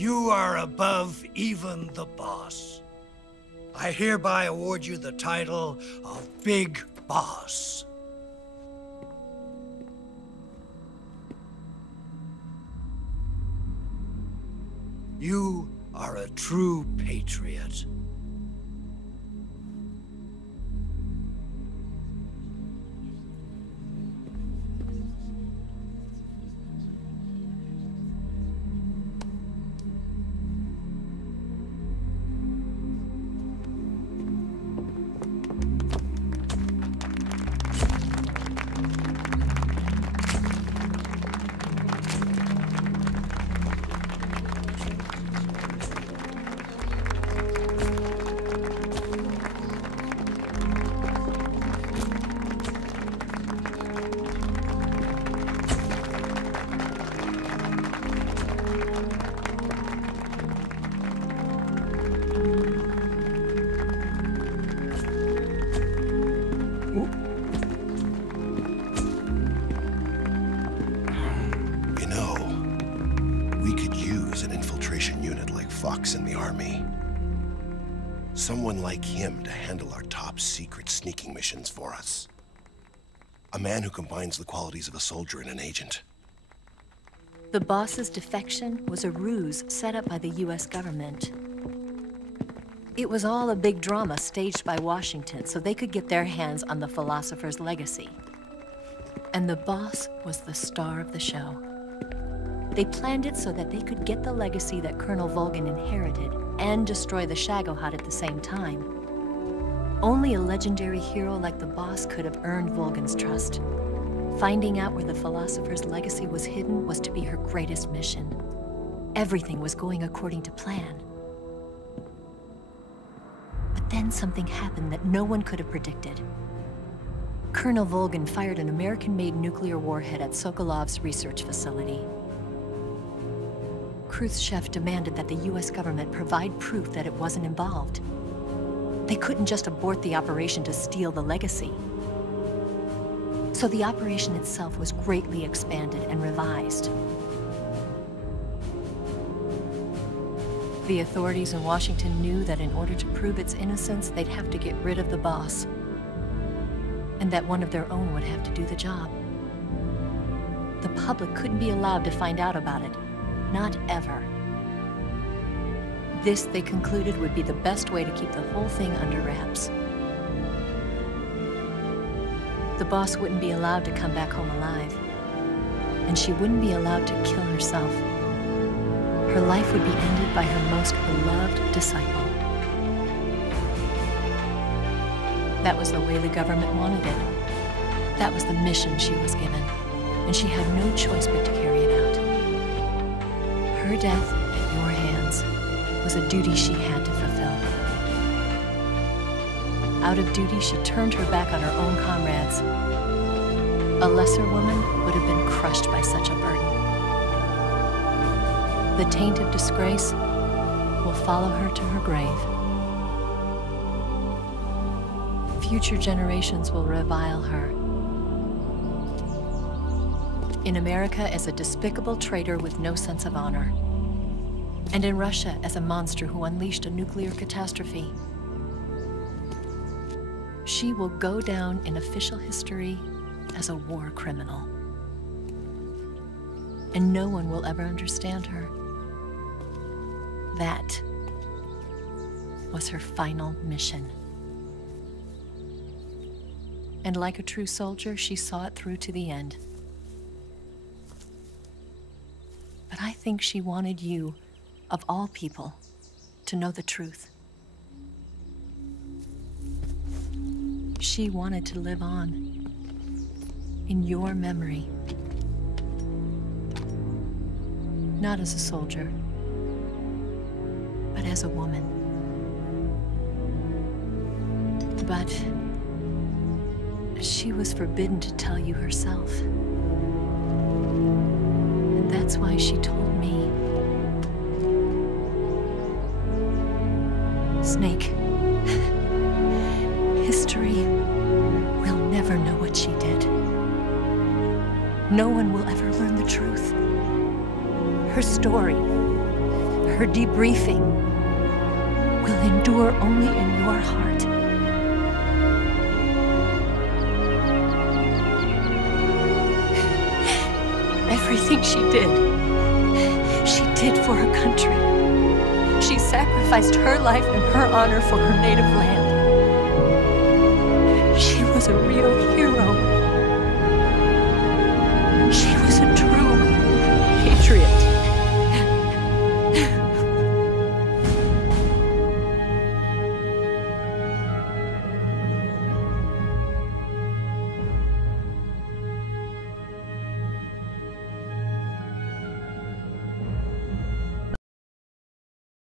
You are above even the boss. I hereby award you the title of Big Boss. You are a true patriot. In the army. Someone like him to handle our top secret sneaking missions for us. A man who combines the qualities of a soldier and an agent. The boss's defection was a ruse set up by the US government. It was all a big drama staged by Washington so they could get their hands on the philosopher's legacy. And the boss was the star of the show. They planned it so that they could get the legacy that Colonel Volgin inherited and destroy the Shagohod at the same time. Only a legendary hero like the boss could have earned Volgin's trust. Finding out where the philosopher's legacy was hidden was to be her greatest mission. Everything was going according to plan. But then something happened that no one could have predicted. Colonel Volgin fired an American-made nuclear warhead at Sokolov's research facility. Khrushchev demanded that the US government provide proof that it wasn't involved. They couldn't just abort the operation to steal the legacy. So the operation itself was greatly expanded and revised. The authorities in Washington knew that in order to prove its innocence, they'd have to get rid of the boss, and that one of their own would have to do the job. The public couldn't be allowed to find out about it. Not ever. This, they concluded, would be the best way to keep the whole thing under wraps. The boss wouldn't be allowed to come back home alive, and she wouldn't be allowed to kill herself. Her life would be ended by her most beloved disciple. That was the way the government wanted it. That was the mission she was given, and she had no choice but to carry it out. Her death at your hands was a duty she had to fulfill. Out of duty, she turned her back on her own comrades. A lesser woman would have been crushed by such a burden. The taint of disgrace will follow her to her grave. Future generations will revile her. In America as a despicable traitor with no sense of honor. And in Russia as a monster who unleashed a nuclear catastrophe. She will go down in official history as a war criminal. And no one will ever understand her. That was her final mission. And like a true soldier, she saw it through to the end. But I think she wanted you, of all people, to know the truth. She wanted to live on in your memory. Not as a soldier, but as a woman. But she was forbidden to tell you herself. And that's why she told me. Snake, history will never know what she did. No one will ever learn the truth. Her story, her her debriefing will endure only in your heart. Everything she did for her country. She sacrificed her life and her honor for her native land. She was a real hero. She was a true patriot.